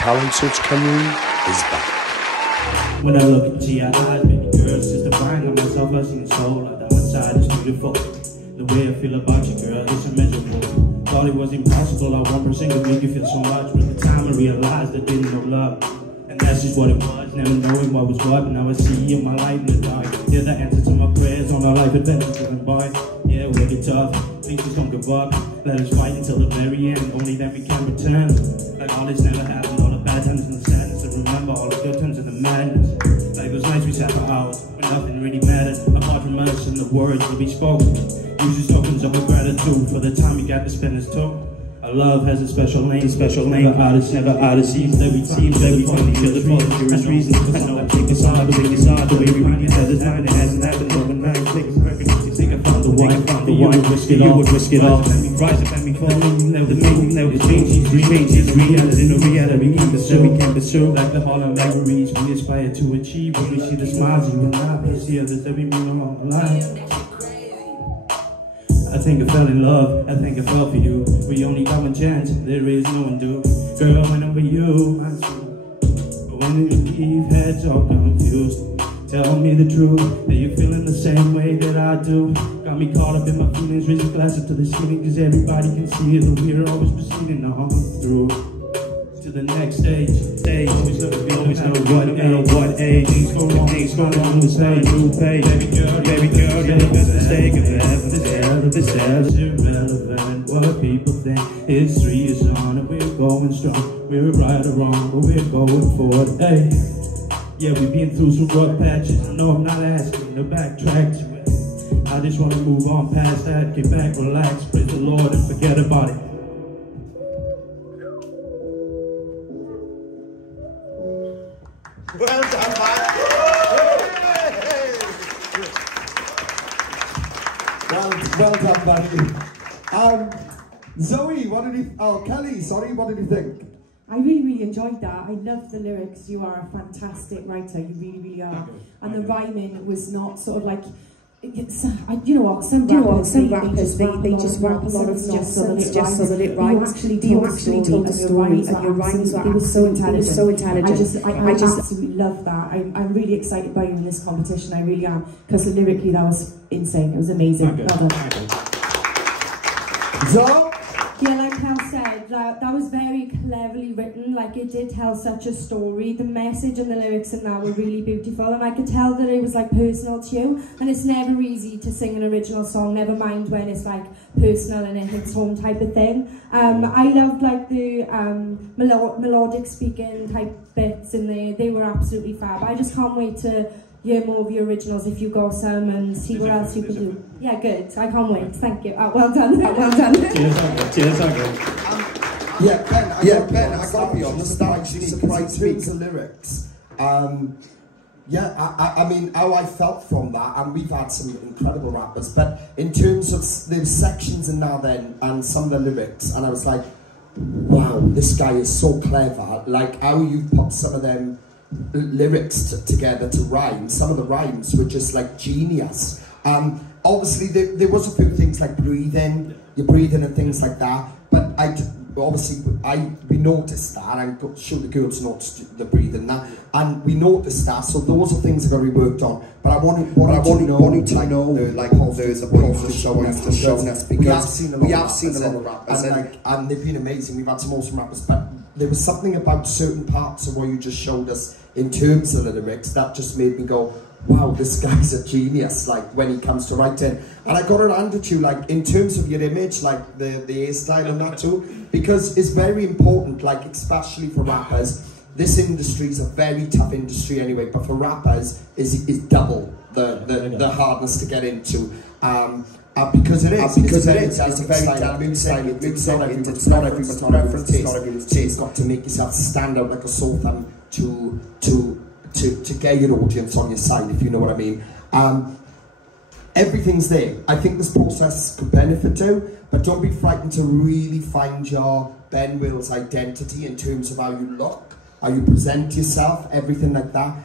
Talent Search Cymru is back. When I look into your eyes, baby girl, it's just divine. On myself, I see the soul. On the outside, it's beautiful. The way I feel about you, girl, it's immeasurable. Thought it was impossible, I 1% could make you feel so much. But the time I realized I didn't know love, and that's just what it was. Never knowing what was what, but now I see you in my light in the dark. You're the answer to my prayers, all my life adventures living boy. Yeah, we'll get tough, please just don't give up. Let us fight until the very end, only then we can return. Like all this never happened, all the bad times and the sadness, and remember all the good times and the madness. Like those nights we sat for hours, when nothing really mattered, apart from us and the words that we spoke. Use as tokens of gratitude for the time we got to spend as two. Our love has a special name, never out of seas that we find each other for the purest reasons. I know I think it's hard, the way we read each other's mind, it hasn't happened overnight. Take a perfect, you think I found the one, you would risk it all, rise up and me fall, never change these reality, no reality, we can't pursue, like the Harlem libraries, we aspire to achieve, when we see the smiles, you and I, plus the others that we meet along the line. I think I fell in love, I think I fell for you. We only got one chance, there is no undo. Girl, when I'm with you, I see. But when you leave, heads all confused. Tell me the truth, that you're feeling the same way that I do. Got me caught up in my feelings, raise a glass up to the ceiling, cause everybody can see it, and we're always proceeding on through to the next stage. Always know no matter what age. Things go wrong, the same new page. Baby girl, you're the best mistake I've ever had. This is irrelevant what people think. History is on and we're going strong. We're right or wrong, but we're going forward. Hey, yeah, we've been through some rough patches. I know I'm not asking to backtrack to it. I just want to move on past that, get back, relax, praise the Lord, and forget about it. Well done, man. Well done, buddy. Zoe, Kelly, sorry, what did you think? I really enjoyed that. I loved the lyrics. You are a fantastic writer. You really are. And the rhyming was not sort of like, you know what? Some rappers they just rap a lot of nonsense just so that it rhymes. You actually told the story, and your rhymes were so intelligent. I just absolutely love that. I'm really excited by you in this competition. I really am, because lyrically that was insane. It was amazing. Well done. So. Yeah, like Hal said, that was very cleverly written. Like, it did tell such a story. The message and the lyrics in that were really beautiful, and I could tell that it was like personal to you. And it's never easy to sing an original song, never mind when it's like personal and it hits home type of thing. I loved like the melodic speaking type bits in there. They were absolutely fab. I just can't wait to hear more of your originals if you got some, and see what else you can do. Yeah, good. I can't wait. Thank you. Well done. Well done. Cheers, Ben, I gotta be honest, that actually surprised me, the lyrics. I mean, how I felt from that, and we've had some incredible rappers, but in terms of the sections in now then, and some of the lyrics, and I was like, wow, this guy is so clever, like how you've put some of them lyrics together to rhyme. Some of the rhymes were just like genius. Obviously there was a few things like breathing and things like that, but we noticed that, and I'm sure the girls noticed the breathing that, and we noticed that, so those are things that are worked on. But I wanted to know how there's a process showing us, because we have seen a lot of rappers, and they've been amazing. We've had some awesome rappers, but there was something about certain parts of what you just showed us in terms of the lyrics that just made me go, wow, this guy's a genius, like when he comes to writing. And I got to hand it to you, like in terms of your image, like the hairstyle and that too, because it's very important, like especially for rappers. This industry is a very tough industry anyway, but for rappers is double the hardness to get into. Because it is. It's a very dynamic style. It's not everyone's preference. It's got to make yourself stand out like a sore thumb to get your audience on your side, if you know what I mean. Everything's there. I think this process could benefit you, but don't be frightened to really find your Ben Wills identity in terms of how you look, how you present yourself, everything like that.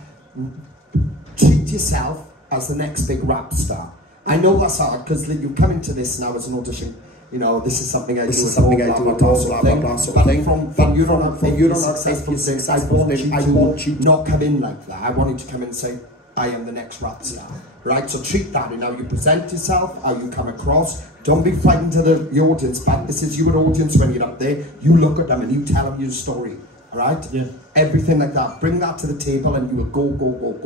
Treat yourself as the next big rap star. I know that's hard, because you come into this now as an audition, you know, this is something I do. This is something I do. Blah blah sort of thing. From you're not successful things. I want you to not come in like that. I want you to come in and say, I am the next rap star. Right? So treat that in how you present yourself, how you come across. Don't be frightened to the audience, but this is your audience when you're up there. You look at them and you tell them your story. Alright? Yeah. Everything like that. Bring that to the table and you will go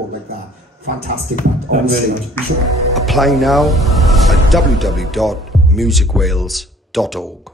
like that. Fantastic, man. Honestly. Apply now at www.musicwales.org.